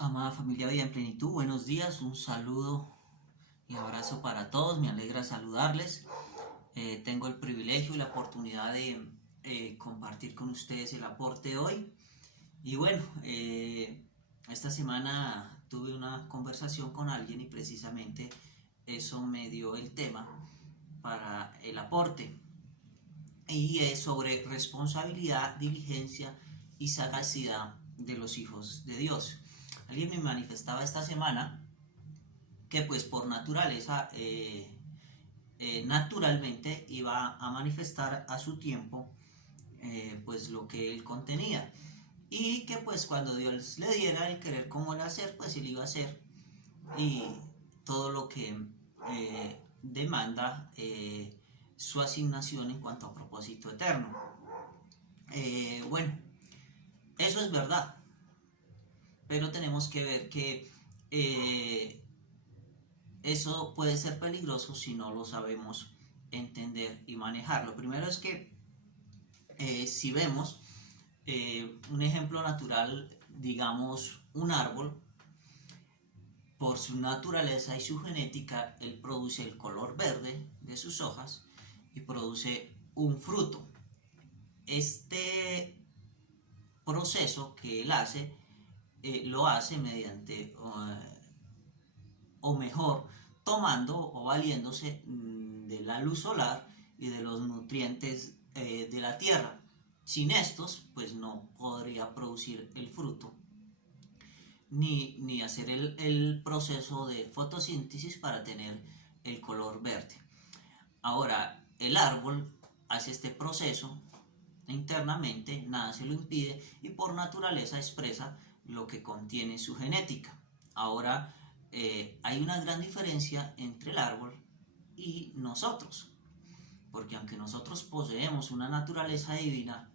Amada familia Vida en Plenitud, buenos días, un saludo y abrazo para todos, me alegra saludarles. Tengo el privilegio y la oportunidad de compartir con ustedes el aporte hoy. Y bueno, esta semana tuve una conversación con alguien y precisamente eso me dio el tema para el aporte. Y es sobre responsabilidad, diligencia y sagacidad de los hijos de Dios. Alguien me manifestaba esta semana que pues por naturaleza, naturalmente iba a manifestar a su tiempo pues lo que él contenía. Y que pues cuando Dios le diera el querer como el hacer, pues él iba a hacer. Y todo lo que demanda su asignación en cuanto a propósito eterno. Bueno, eso es verdad. Pero tenemos que ver que eso puede ser peligroso si no lo sabemos entender y manejar. Lo primero es que si vemos un ejemplo natural, digamos un árbol, por su naturaleza y su genética, él produce el color verde de sus hojas y produce un fruto. Este proceso que él hace, lo hace mediante, o mejor, tomando o valiéndose de la luz solar y de los nutrientes de la tierra. Sin estos, pues no podría producir el fruto, ni hacer el proceso de fotosíntesis para tener el color verde. Ahora, el árbol hace este proceso internamente, nada se lo impide y por naturaleza expresa lo que contiene su genética. Ahora, hay una gran diferencia entre el árbol y nosotros, porque aunque nosotros poseemos una naturaleza divina,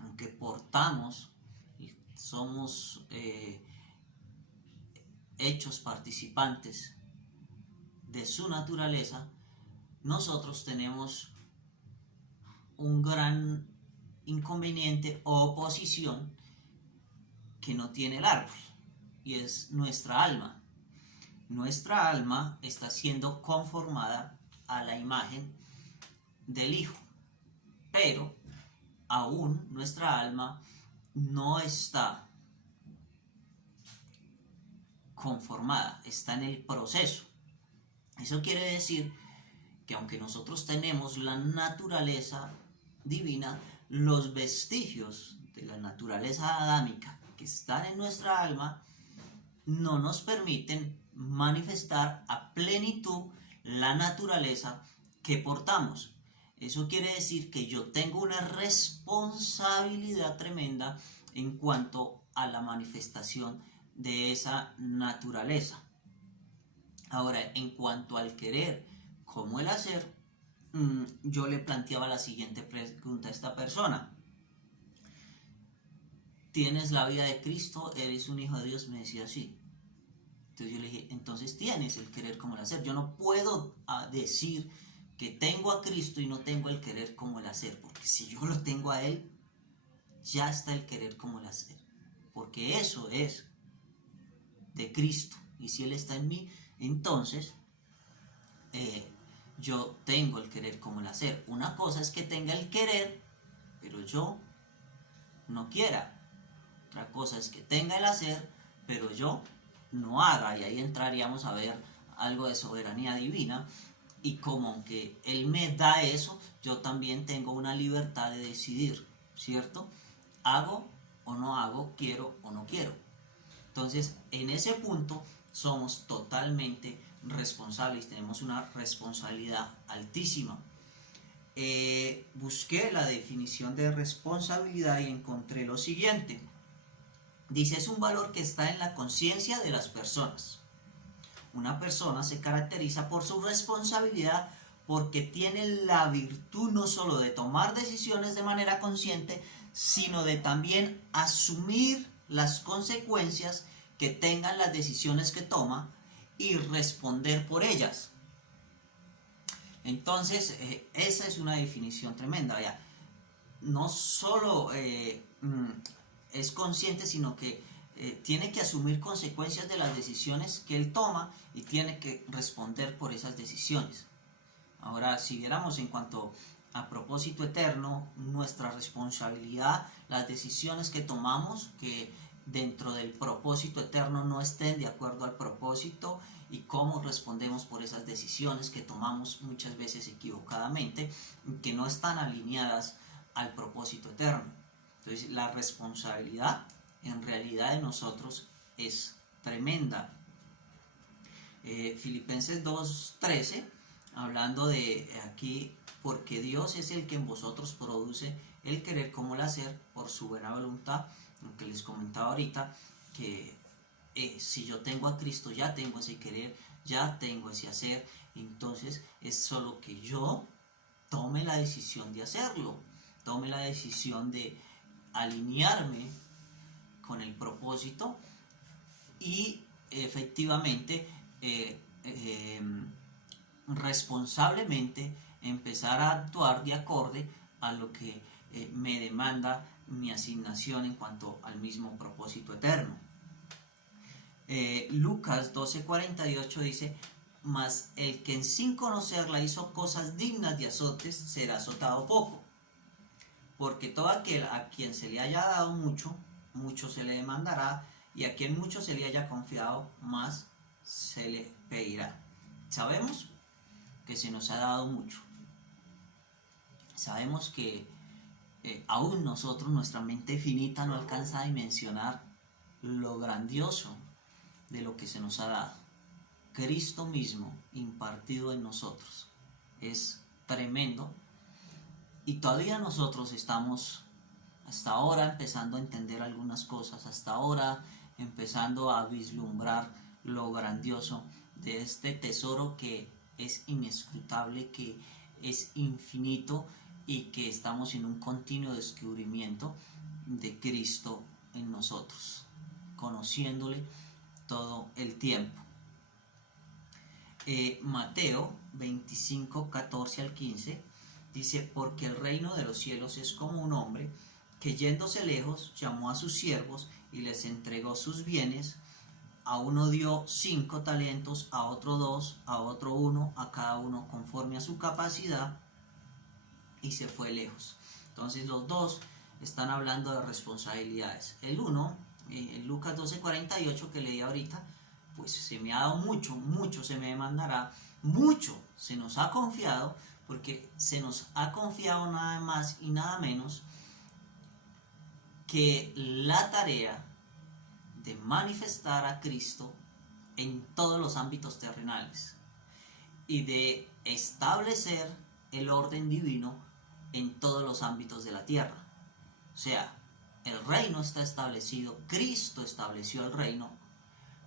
aunque portamos y somos hechos participantes de su naturaleza, nosotros tenemos un gran inconveniente o oposición que no tiene el árbol, y es nuestra alma. Nuestra alma está siendo conformada a la imagen del Hijo, pero aún nuestra alma no está conformada, está en el proceso. Eso quiere decir que aunque nosotros tenemos la naturaleza divina, los vestigios de la naturaleza adámica que están en nuestra alma no nos permiten manifestar a plenitud la naturaleza que portamos. Eso quiere decir que yo tengo una responsabilidad tremenda en cuanto a la manifestación de esa naturaleza. Ahora, en cuanto al querer como el hacer, yo le planteaba la siguiente pregunta a esta persona. ¿Tienes la vida de Cristo? ¿Eres un hijo de Dios? Me decía sí. Entonces yo le dije, entonces tienes el querer como el hacer. Yo no puedo decir que tengo a Cristo y no tengo el querer como el hacer, porque si yo lo tengo a Él, ya está el querer como el hacer, porque eso es de Cristo, y si Él está en mí, entonces yo tengo el querer como el hacer. Una cosa es que tenga el querer, pero yo no quiera. Otra cosa es que tenga el hacer, pero yo no haga, y ahí entraríamos a ver algo de soberanía divina, y como aunque Él me da eso, yo también tengo una libertad de decidir, ¿cierto? ¿Hago o no hago? ¿Quiero o no quiero? Entonces, en ese punto somos totalmente responsables, tenemos una responsabilidad altísima. Busqué la definición de responsabilidad y encontré lo siguiente. Dice, es un valor que está en la conciencia de las personas. Una persona se caracteriza por su responsabilidad porque tiene la virtud no solo de tomar decisiones de manera consciente, sino de también asumir las consecuencias que tengan las decisiones que toma y responder por ellas. Entonces, esa es una definición tremenda. No solo es consciente, sino que tiene que asumir consecuencias de las decisiones que él toma y tiene que responder por esas decisiones. Ahora, si viéramos en cuanto a propósito eterno, nuestra responsabilidad, las decisiones que tomamos, que dentro del propósito eterno no estén de acuerdo al propósito, y cómo respondemos por esas decisiones que tomamos muchas veces equivocadamente, que no están alineadas al propósito eterno. Entonces, la responsabilidad en realidad de nosotros es tremenda. Filipenses 2:13, hablando de aquí, porque Dios es el que en vosotros produce el querer como el hacer por su buena voluntad, lo que les comentaba ahorita, que si yo tengo a Cristo, ya tengo ese querer, ya tengo ese hacer, entonces es solo que yo tome la decisión de hacerlo, tome la decisión de alinearme con el propósito y efectivamente responsablemente empezar a actuar de acorde a lo que me demanda mi asignación en cuanto al mismo propósito eterno. Lucas 12:48 dice: mas el que sin conocerla hizo cosas dignas de azotes será azotado poco, porque todo aquel a quien se le haya dado mucho, mucho se le demandará, y a quien mucho se le haya confiado, más se le pedirá. Sabemos que se nos ha dado mucho, sabemos que aún nosotros, nuestra mente finita no alcanza a dimensionar lo grandioso de lo que se nos ha dado. Cristo mismo impartido en nosotros es tremendo, y todavía nosotros estamos hasta ahora empezando a entender algunas cosas, hasta ahora empezando a vislumbrar lo grandioso de este tesoro que es inescrutable, que es infinito, y que estamos en un continuo descubrimiento de Cristo en nosotros, conociéndole todo el tiempo. Mateo 25:14-15 dice: porque el reino de los cielos es como un hombre que, yéndose lejos, llamó a sus siervos y les entregó sus bienes. A uno dio 5 talentos, a otro 2, a otro 1, a cada uno conforme a su capacidad, y se fue lejos. Entonces los dos están hablando de responsabilidades. El uno, en Lucas 12:48 que leí ahorita, pues se me ha dado mucho, mucho se me demandará, mucho se nos ha confiado, porque se nos ha confiado nada más y nada menos que la tarea de manifestar a Cristo en todos los ámbitos terrenales y de establecer el orden divino en todos los ámbitos de la tierra. O sea, el reino está establecido, Cristo estableció el reino,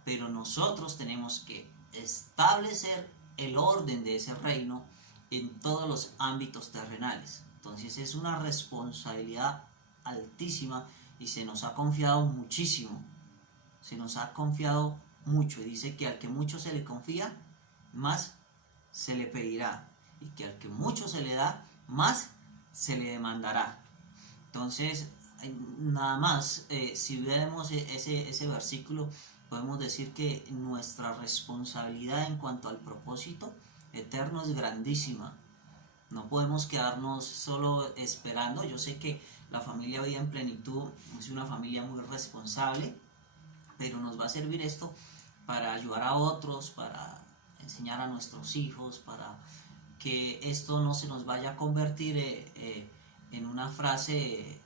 pero nosotros tenemos que establecer el orden de ese reino en todos los ámbitos terrenales. Entonces es una responsabilidad altísima y se nos ha confiado muchísimo, se nos ha confiado mucho, y dice que al que mucho se le confía, más se le pedirá, y que al que mucho se le da, más se le demandará. Entonces, nada más, si vemos ese versículo, podemos decir que nuestra responsabilidad en cuanto al propósito eterno es grandísima. No podemos quedarnos solo esperando. Yo sé que la familia Vida en Plenitud es una familia muy responsable, pero nos va a servir esto para ayudar a otros, para enseñar a nuestros hijos, para que esto no se nos vaya a convertir en una frase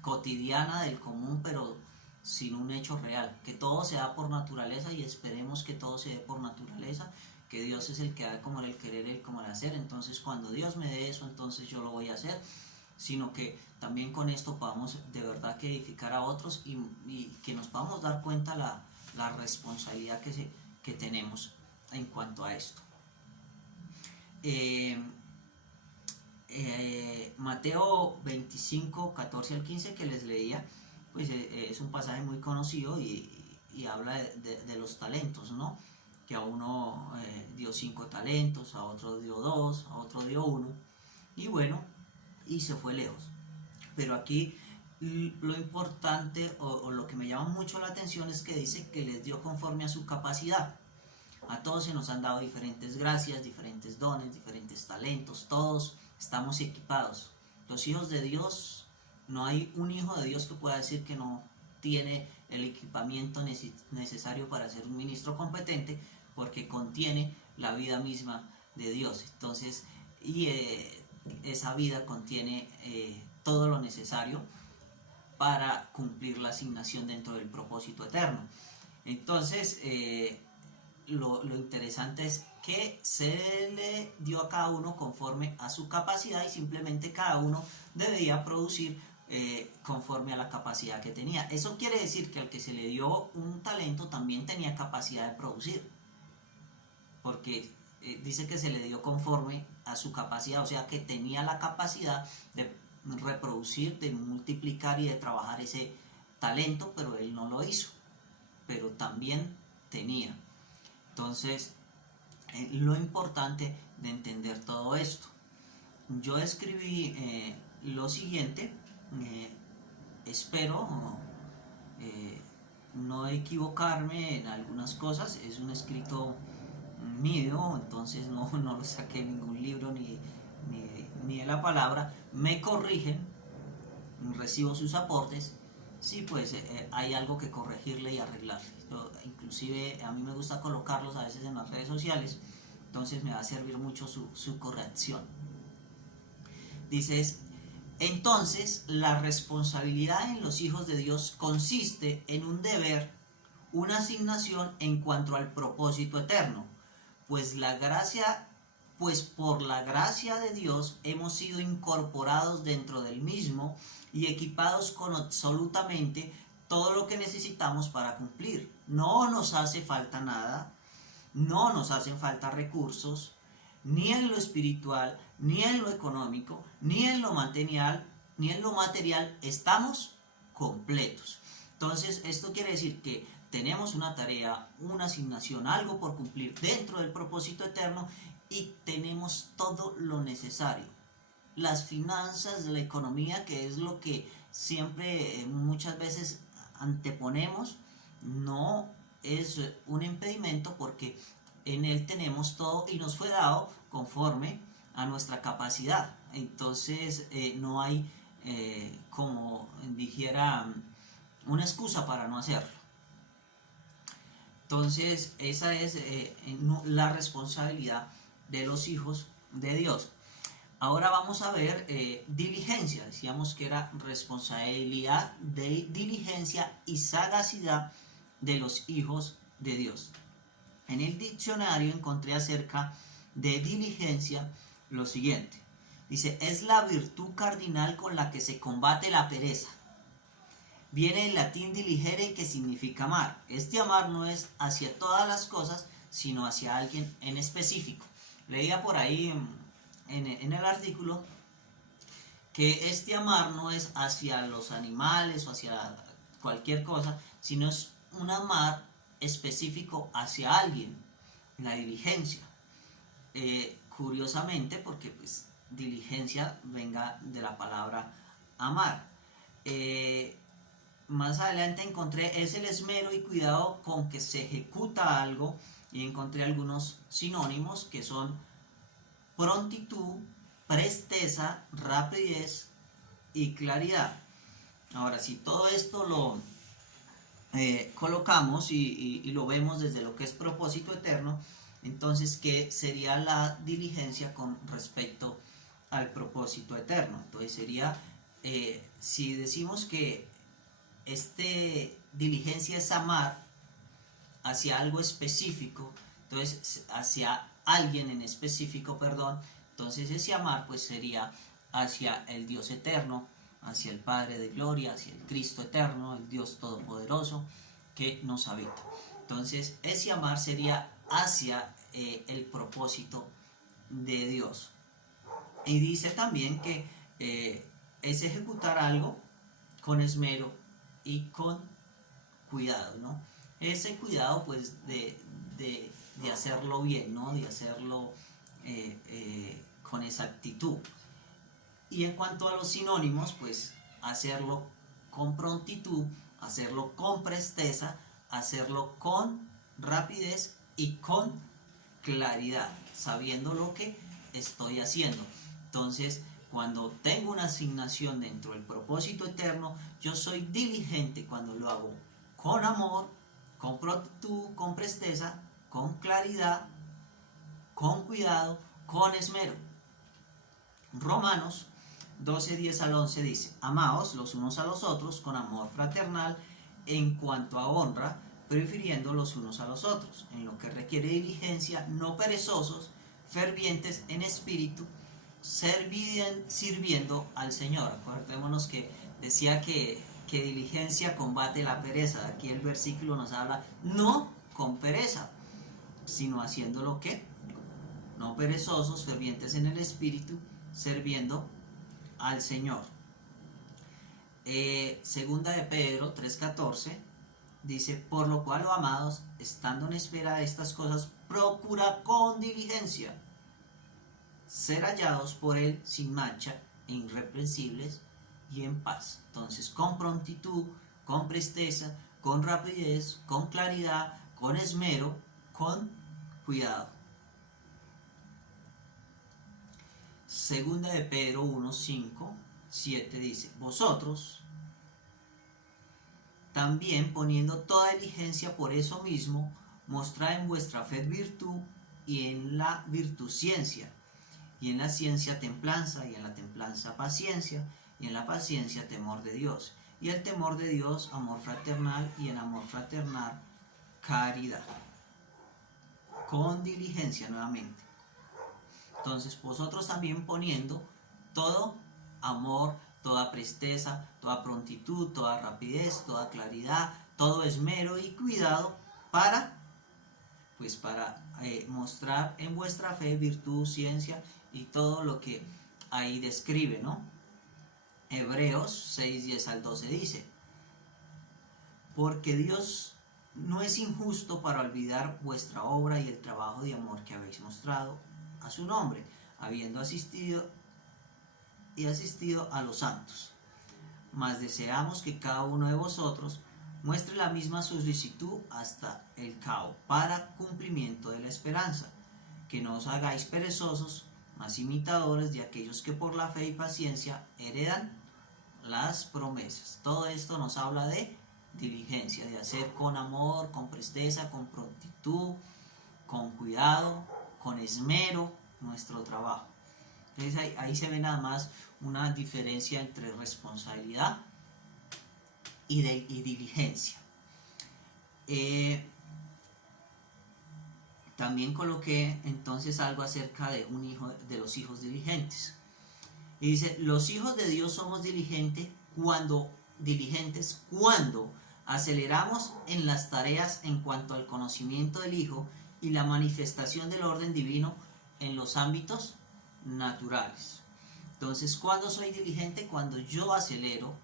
cotidiana del común, pero sin un hecho real. Que todo se da por naturaleza, y esperemos que todo se dé por naturaleza, que Dios es el que da como el querer, el como el hacer. Entonces cuando Dios me dé eso, entonces yo lo voy a hacer, sino que también con esto podamos de verdad que edificar a otros, y que nos podamos dar cuenta la responsabilidad que tenemos en cuanto a esto. Mateo 25:14-15 que les leía, pues es un pasaje muy conocido, y habla de los talentos, ¿no? Que a uno dio 5 talentos, a otro dio 2, a otro dio 1, y bueno, y se fue lejos. Pero aquí lo importante o lo que me llama mucho la atención es que dice que les dio conforme a su capacidad. A todos se nos han dado diferentes gracias, diferentes dones, diferentes talentos, todos estamos equipados. Los hijos de Dios, no hay un hijo de Dios que pueda decir que no tiene el equipamiento necesario para ser un ministro competente, porque contiene la vida misma de Dios. Entonces, esa vida contiene todo lo necesario para cumplir la asignación dentro del propósito eterno. Entonces, lo interesante es que se le dio a cada uno conforme a su capacidad y simplemente cada uno debía producir conforme a la capacidad que tenía. Eso quiere decir que al que se le dio un talento también tenía capacidad de producir, porque dice que se le dio conforme a su capacidad, o sea que tenía la capacidad de reproducir, de multiplicar y de trabajar ese talento, pero él no lo hizo, pero también tenía. Entonces, lo importante de entender todo esto. Yo escribí lo siguiente, espero no equivocarme en algunas cosas, es un escrito mío, entonces no lo saqué en ningún libro ni de la palabra, me corrigen, recibo sus aportes. Sí, pues hay algo que corregirle y arreglar. Inclusive a mí me gusta colocarlos a veces en las redes sociales, entonces me va a servir mucho su corrección. Dices, entonces la responsabilidad en los hijos de Dios consiste en un deber, una asignación en cuanto al propósito eterno, pues por la gracia de Dios hemos sido incorporados dentro del mismo y equipados con absolutamente todo lo que necesitamos para cumplir. No nos hace falta nada, no nos hacen falta recursos, ni en lo espiritual, ni en lo económico, ni en lo material, estamos completos. Entonces, esto quiere decir que tenemos una tarea, una asignación, algo por cumplir dentro del propósito eterno y tenemos todo lo necesario. Las finanzas, la economía, que es lo que siempre muchas veces anteponemos, no es un impedimento porque en él tenemos todo y nos fue dado conforme a nuestra capacidad. Entonces no hay, como dijera, una excusa para no hacerlo. Entonces esa es la responsabilidad de los hijos de Dios. Ahora vamos a ver diligencia. Decíamos que era responsabilidad de diligencia y sagacidad de los hijos de Dios. En el diccionario encontré acerca de diligencia lo siguiente. Dice, es la virtud cardinal con la que se combate la pereza. Viene del latín diligere, que significa amar. Este amar no es hacia todas las cosas, sino hacia alguien en específico. Leía por ahí en el artículo que este amar no es hacia los animales o hacia cualquier cosa, sino es un amar específico hacia alguien, la diligencia. Curiosamente, porque pues diligencia venga de la palabra amar. Más adelante encontré es el esmero y cuidado con que se ejecuta algo, y encontré algunos sinónimos que son prontitud, presteza, rapidez y claridad. Ahora, si todo esto lo colocamos y lo vemos desde lo que es propósito eterno, entonces, ¿qué sería la diligencia con respecto al propósito eterno? Entonces sería, si decimos que diligencia es amar hacia algo específico, entonces hacia alguien en específico, perdón, entonces ese amar pues sería hacia el Dios eterno, hacia el Padre de gloria, hacia el Cristo eterno, el Dios todopoderoso que nos habita. Entonces ese amar sería hacia el propósito de Dios. Y dice también que es ejecutar algo con esmero y con cuidado, ¿no? Ese cuidado pues de hacerlo bien, ¿no? De hacerlo con exactitud. Y en cuanto a los sinónimos, pues hacerlo con prontitud, hacerlo con presteza, hacerlo con rapidez y con claridad, sabiendo lo que estoy haciendo. Entonces, cuando tengo una asignación dentro del propósito eterno, yo soy diligente cuando lo hago con amor, con prontitud, con presteza, con claridad, con cuidado, con esmero. Romanos 12, 10 al 11 dice: amaos los unos a los otros con amor fraternal, en cuanto a honra, prefiriendo los unos a los otros, en lo que requiere diligencia, no perezosos, fervientes en espíritu, sirviendo al Señor. Acordémonos que decía que diligencia combate la pereza. Aquí el versículo nos habla no con pereza, sino haciendo lo que, no perezosos, fervientes en el espíritu, sirviendo al Señor. Segunda de Pedro 3:14 dice: por lo cual, oh amados, estando en espera de estas cosas, procura con diligencia ser hallados por él sin mancha, irreprensibles y en paz. Entonces, con prontitud, con presteza, con rapidez, con claridad, con esmero, con cuidado. Segunda de Pedro 1, 5, 7 dice: vosotros también, poniendo toda diligencia por eso mismo, mostrad en vuestra fe virtud, y en la virtud ciencia, y en la ciencia templanza, y en la templanza paciencia, y en la paciencia temor de Dios, y el temor de Dios amor fraternal, y en amor fraternal caridad. Con diligencia nuevamente. Entonces, vosotros también poniendo todo amor, toda presteza, toda prontitud, toda rapidez, toda claridad, todo esmero y cuidado para mostrar en vuestra fe virtud, ciencia y todo lo que ahí describe, ¿no? Hebreos 6, 10 al 12 dice: porque Dios no es injusto para olvidar vuestra obra y el trabajo de amor que habéis mostrado a su nombre, habiendo asistido a los santos. Mas deseamos que cada uno de vosotros muestre la misma solicitud hasta el cabo, para cumplimiento de la esperanza, que no os hagáis perezosos, mas imitadores de aquellos que por la fe y paciencia heredan las promesas. Todo esto nos habla de diligencia, de hacer con amor, con presteza, con prontitud, con cuidado, con esmero nuestro trabajo. Entonces ahí se ve nada más una diferencia entre responsabilidad y diligencia. También coloqué entonces algo acerca de los hijos diligentes. Y dice: los hijos de Dios somos diligentes cuando aceleramos en las tareas en cuanto al conocimiento del Hijo y la manifestación del orden divino en los ámbitos naturales. Entonces, ¿cuándo soy diligente? Cuando yo acelero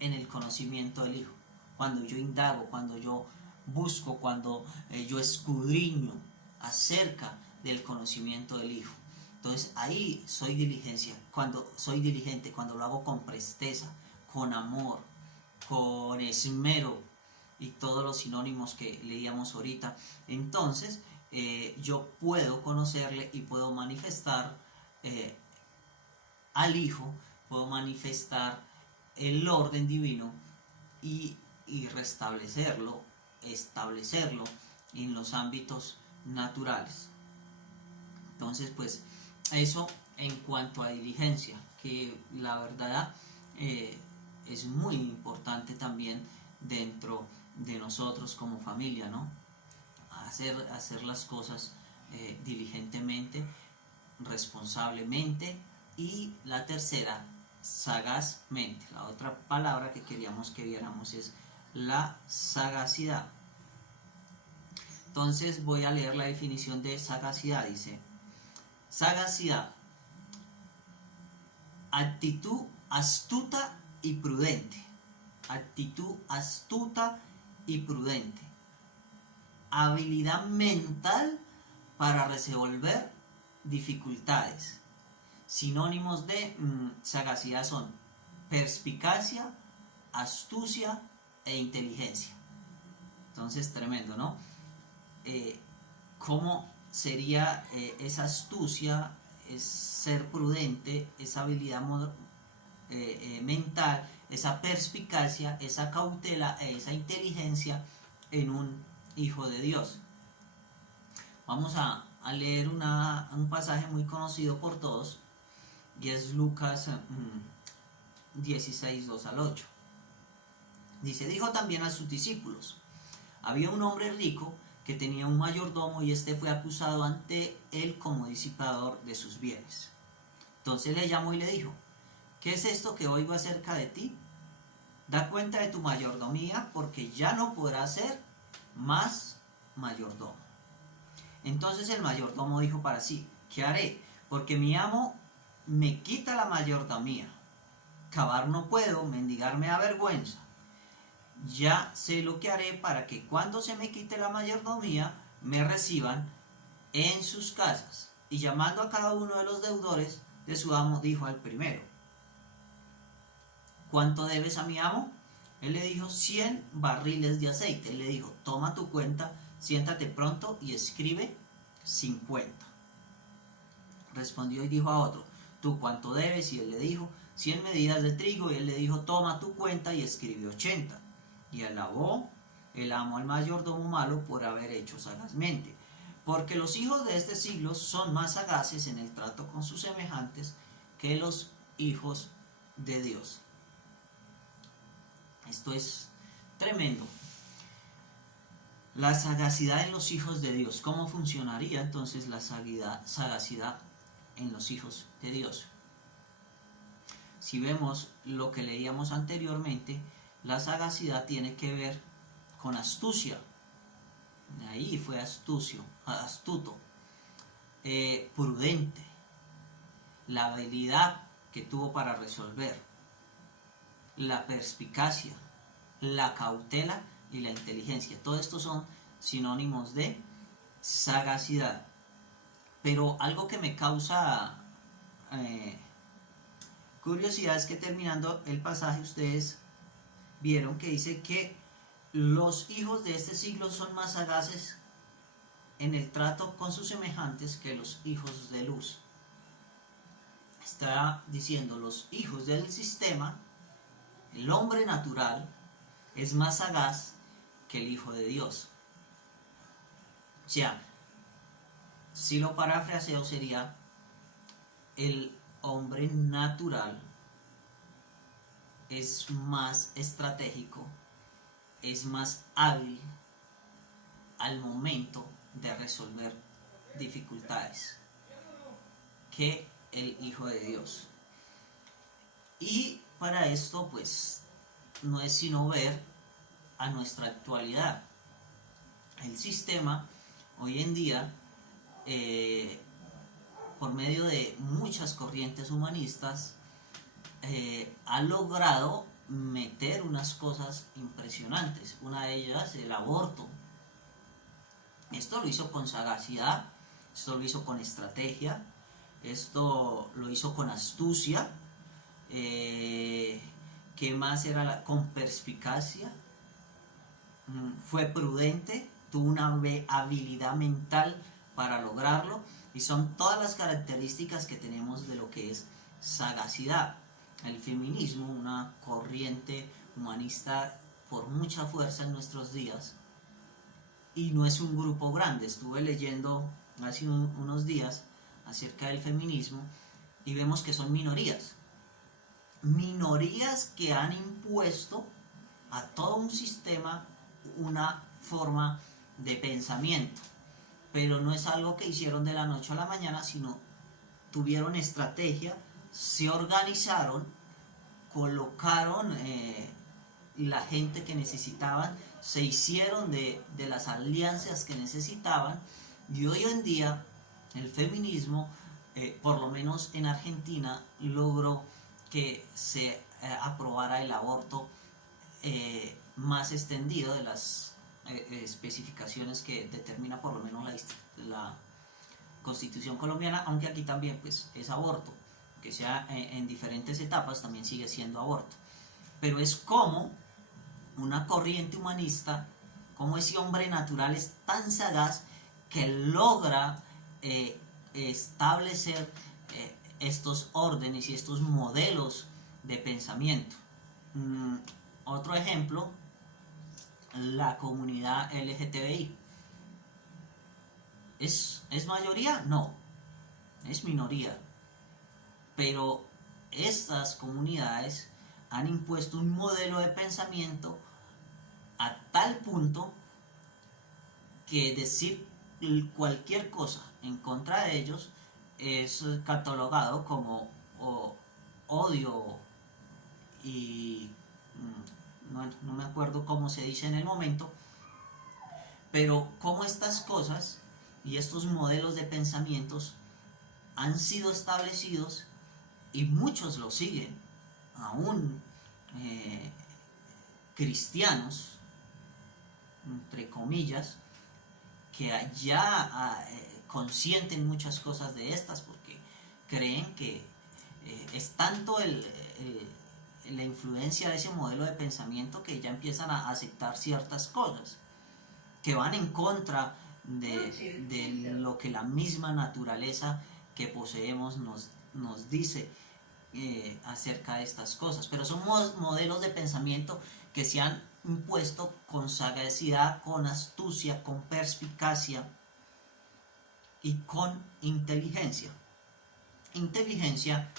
en el conocimiento del Hijo, cuando yo indago, cuando yo busco, cuando yo escudriño acerca del conocimiento del Hijo. Entonces ahí soy diligente cuando lo hago con presteza, con amor, con esmero y todos los sinónimos que leíamos ahorita. Entonces yo puedo conocerle y puedo manifestar al Hijo, puedo manifestar el orden divino y restablecerlo, establecerlo en los ámbitos naturales. Entonces, pues eso en cuanto a diligencia, que la verdad es muy importante también dentro de nosotros como familia, ¿no? Hacer las cosas diligentemente, responsablemente, y la tercera, sagazmente. La otra palabra que queríamos que viéramos es la sagacidad. Entonces voy a leer la definición de sagacidad. Dice: sagacidad, actitud astuta y prudente. Actitud astuta y prudente. Habilidad mental para resolver dificultades. Sinónimos de sagacidad son perspicacia, astucia e inteligencia. Entonces, tremendo, ¿no? ¿Cómo sería esa astucia, es ser prudente, esa habilidad mental, esa perspicacia, esa cautela, esa inteligencia en un hijo de Dios? Vamos a leer un pasaje muy conocido por todos, y es Lucas 16, 2 al 8. Dice: dijo también a sus discípulos: había un hombre rico que tenía un mayordomo, y este fue acusado ante él como disipador de sus bienes. Entonces le llamó y le dijo: ¿qué es esto que oigo acerca de ti? Da cuenta de tu mayordomía, porque ya no podrás ser más mayordomo. Entonces el mayordomo dijo para sí: ¿qué haré? Porque mi amo me quita la mayordomía. Cavar no puedo, mendigar me da vergüenza. Ya sé lo que haré para que cuando se me quite la mayordomía me reciban en sus casas. Y llamando a cada uno de los deudores de su amo, dijo al primero: ¿cuánto debes a mi amo? Él le dijo: 100 barriles de aceite. Él le dijo: toma tu cuenta, siéntate pronto y escribe 50. Respondió y dijo a otro: ¿tú cuánto debes? Y él le dijo: 100 medidas de trigo. Y él le dijo: toma tu cuenta y escribe 80. Y alabó el amo al mayordomo malo por haber hecho sagazmente, porque los hijos de este siglo son más sagaces en el trato con sus semejantes que los hijos de Dios. Esto es tremendo. La sagacidad en los hijos de Dios. ¿Cómo funcionaría entonces la sagacidad en los hijos de Dios? Si vemos lo que leíamos anteriormente, la sagacidad tiene que ver con astucia. Ahí fue astuto, prudente, la habilidad que tuvo para resolver, la perspicacia, la cautela y la inteligencia. Todo esto son sinónimos de sagacidad. Pero algo que me causa curiosidad es que, terminando el pasaje, ustedes vieron que dice que los hijos de este siglo son más sagaces en el trato con sus semejantes que los hijos de luz. Está diciendo: los hijos del sistema, el hombre natural, es más sagaz que el Hijo de Dios. O sea, si lo parafraseo sería: el hombre natural es más estratégico, es más hábil al momento de resolver dificultades que el Hijo de Dios. Y para esto, pues, no es sino ver a nuestra actualidad. El sistema hoy en día, por medio de muchas corrientes humanistas, ha logrado meter unas cosas impresionantes. Una de ellas, el aborto. Esto lo hizo con sagacidad, esto lo hizo con estrategia, esto lo hizo con astucia. ¿Qué más era? Con perspicacia. Fue prudente, tuvo una habilidad mental para lograrlo, y son todas las características que tenemos de lo que es sagacidad. El feminismo, una corriente humanista por mucha fuerza en nuestros días, y no es un grupo grande. Estuve leyendo hace unos días acerca del feminismo y vemos que son minorías que han impuesto a todo un sistema una forma de pensamiento, pero no es algo que hicieron de la noche a la mañana, sino tuvieron estrategia, se organizaron, colocaron la gente que necesitaban, se hicieron de las alianzas que necesitaban, y hoy en día el feminismo, por lo menos en Argentina, logró que se aprobara el aborto más extendido de las especificaciones que determina por lo menos la Constitución colombiana, aunque aquí también pues es aborto, que sea en diferentes etapas, también sigue siendo aborto. pero es como una corriente humanista, como ese hombre natural es tan sagaz que logra establecer estos órdenes y estos modelos de pensamiento. Otro ejemplo, la comunidad LGTBI. ¿Es mayoría? No, es minoría. Pero estas comunidades han impuesto un modelo de pensamiento a tal punto que decir cualquier cosa en contra de ellos es catalogado como odio y no me acuerdo cómo se dice en el momento, pero cómo estas cosas y estos modelos de pensamientos han sido establecidos y muchos lo siguen, aún cristianos, entre comillas, que ya consienten muchas cosas de estas porque creen que es tanto la influencia de ese modelo de pensamiento que ya empiezan a aceptar ciertas cosas que van en contra de lo que la misma naturaleza que poseemos nos dice acerca de estas cosas. Pero son modelos de pensamiento que se han impuesto con sagacidad, con astucia, con perspicacia y con inteligencia. Inteligencia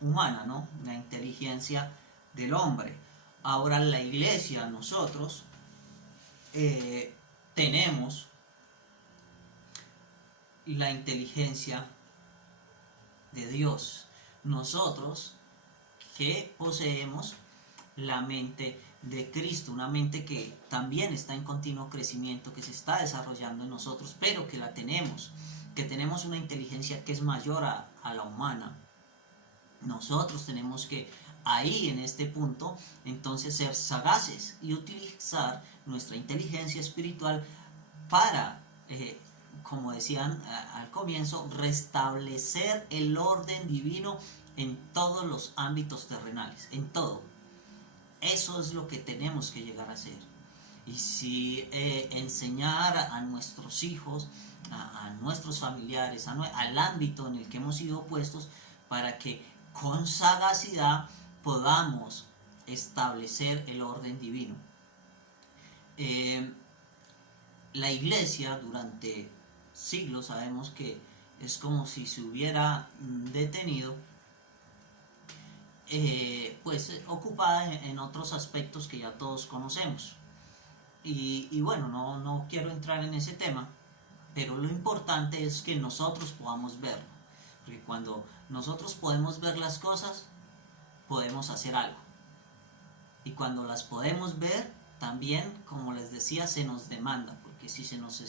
humana, ¿no? La inteligencia del hombre. Ahora la iglesia, nosotros, tenemos la inteligencia de Dios. Nosotros que poseemos la mente de Cristo, una mente que también está en continuo crecimiento, que se está desarrollando en nosotros, pero que la tenemos, que tenemos una inteligencia que es mayor a la humana. Nosotros tenemos que ahí en este punto entonces ser sagaces y utilizar nuestra inteligencia espiritual para como decían al comienzo, restablecer el orden divino en todos los ámbitos terrenales, en todo. Eso es lo que tenemos que llegar a hacer. Y si enseñar a nuestros hijos, a nuestros familiares, al ámbito en el que hemos sido puestos, para que con sagacidad podamos establecer el orden divino. La iglesia durante siglos sabemos que es como si se hubiera detenido, pues ocupada en otros aspectos que ya todos conocemos. Y bueno, no quiero entrar en ese tema, pero lo importante es que nosotros podamos verlo, porque cuando nosotros podemos ver las cosas, podemos hacer algo. Y cuando las podemos ver, también, como les decía, se nos demanda, porque si nos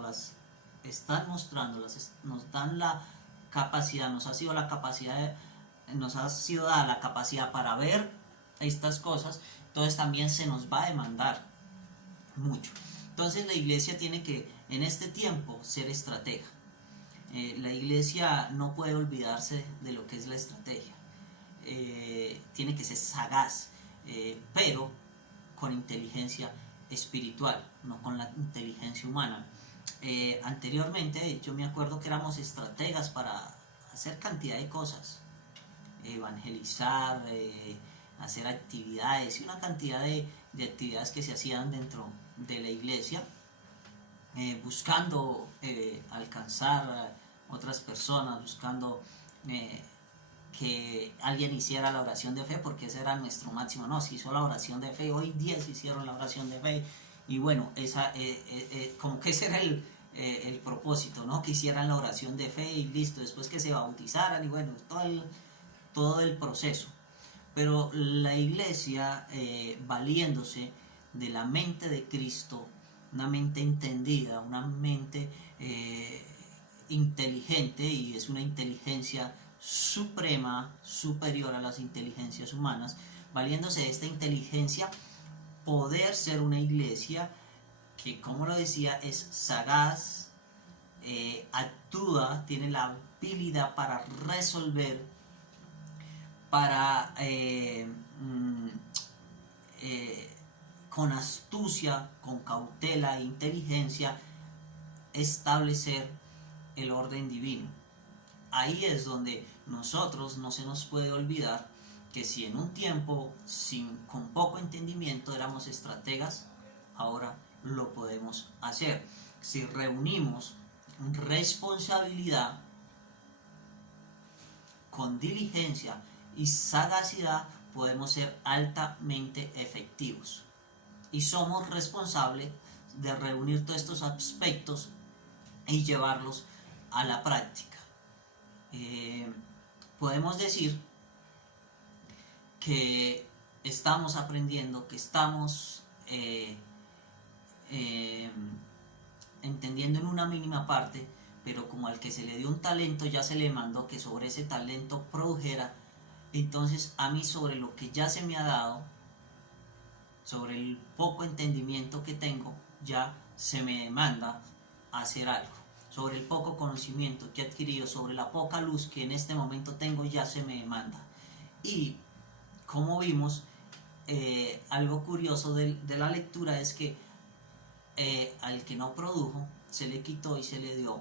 las están mostrando, nos dan la capacidad, nos ha sido dada la capacidad para ver estas cosas, entonces también se nos va a demandar mucho. Entonces la iglesia tiene que en este tiempo ser estratega. La iglesia no puede olvidarse de lo que es la estrategia. Tiene que ser sagaz, pero con inteligencia espiritual, no con la inteligencia humana. Anteriormente yo me acuerdo que éramos estrategas para hacer cantidad de cosas, evangelizar, hacer actividades y una cantidad de actividades que se hacían dentro de la iglesia, buscando alcanzar a otras personas, buscando que alguien hiciera la oración de fe, porque ese era nuestro máximo. No, se hizo la oración de fe, hoy 10 hicieron la oración de fe, y bueno, como que ese era el propósito, ¿no? Que hicieran la oración de fe y listo, después que se bautizaran y bueno, todo el proceso. Pero la iglesia, valiéndose de la mente de Cristo, una mente entendida, una mente inteligente, y es una inteligencia suprema, superior a las inteligencias humanas, valiéndose de esta inteligencia, poder ser una iglesia que, como lo decía, es sagaz, actúa, tiene la habilidad para resolver, para con astucia, con cautela e inteligencia, establecer el orden divino. Ahí es donde nosotros no se nos puede olvidar que si en un tiempo con poco entendimiento éramos estrategas, ahora lo podemos hacer. Si reunimos responsabilidad con diligencia y sagacidad, podemos ser altamente efectivos. Y somos responsables de reunir todos estos aspectos y llevarlos a la práctica. Podemos decir que estamos aprendiendo, que estamos entendiendo en una mínima parte, pero como al que se le dio un talento ya se le mandó que sobre ese talento produjera, entonces a mí sobre lo que ya se me ha dado, sobre el poco entendimiento que tengo, ya se me demanda hacer algo. Sobre el poco conocimiento que he adquirido, sobre la poca luz que en este momento tengo, ya se me demanda. Y como vimos, algo curioso de la lectura es que al que no produjo se le quitó y se le dio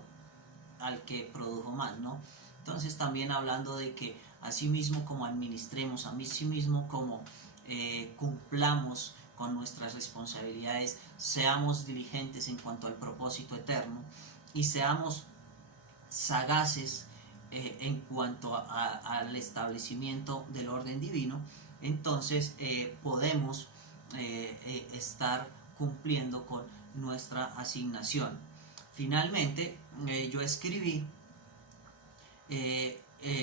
al que produjo más, ¿no? Entonces también hablando de que así mismo como administremos, así mismo como cumplamos con nuestras responsabilidades, seamos diligentes en cuanto al propósito eterno y seamos sagaces en cuanto al establecimiento del orden divino, entonces podemos estar cumpliendo con nuestra asignación. Finalmente, yo escribí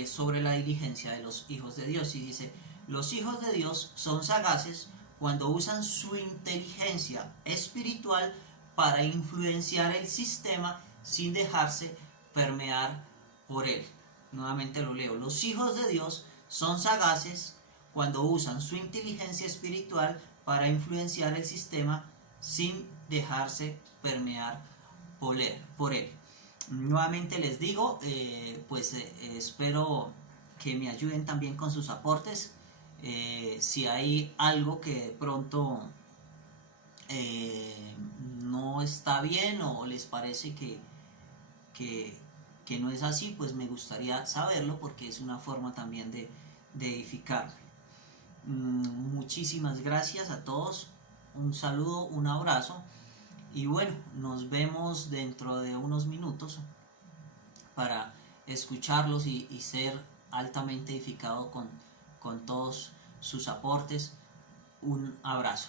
sobre la diligencia de los hijos de Dios y dice: los hijos de Dios son sagaces cuando usan su inteligencia espiritual para influenciar el sistema sin dejarse permear por él. Nuevamente lo leo: los hijos de Dios son sagaces cuando usan su inteligencia espiritual para influenciar el sistema sin dejarse permear por él. Nuevamente les digo, espero que me ayuden también con sus aportes. Si hay algo que de pronto no está bien o les parece que no es así, pues me gustaría saberlo, porque es una forma también de edificar. Muchísimas gracias a todos, un saludo, un abrazo, y bueno, nos vemos dentro de unos minutos para escucharlos y ser altamente edificado con todos sus aportes. Un abrazo.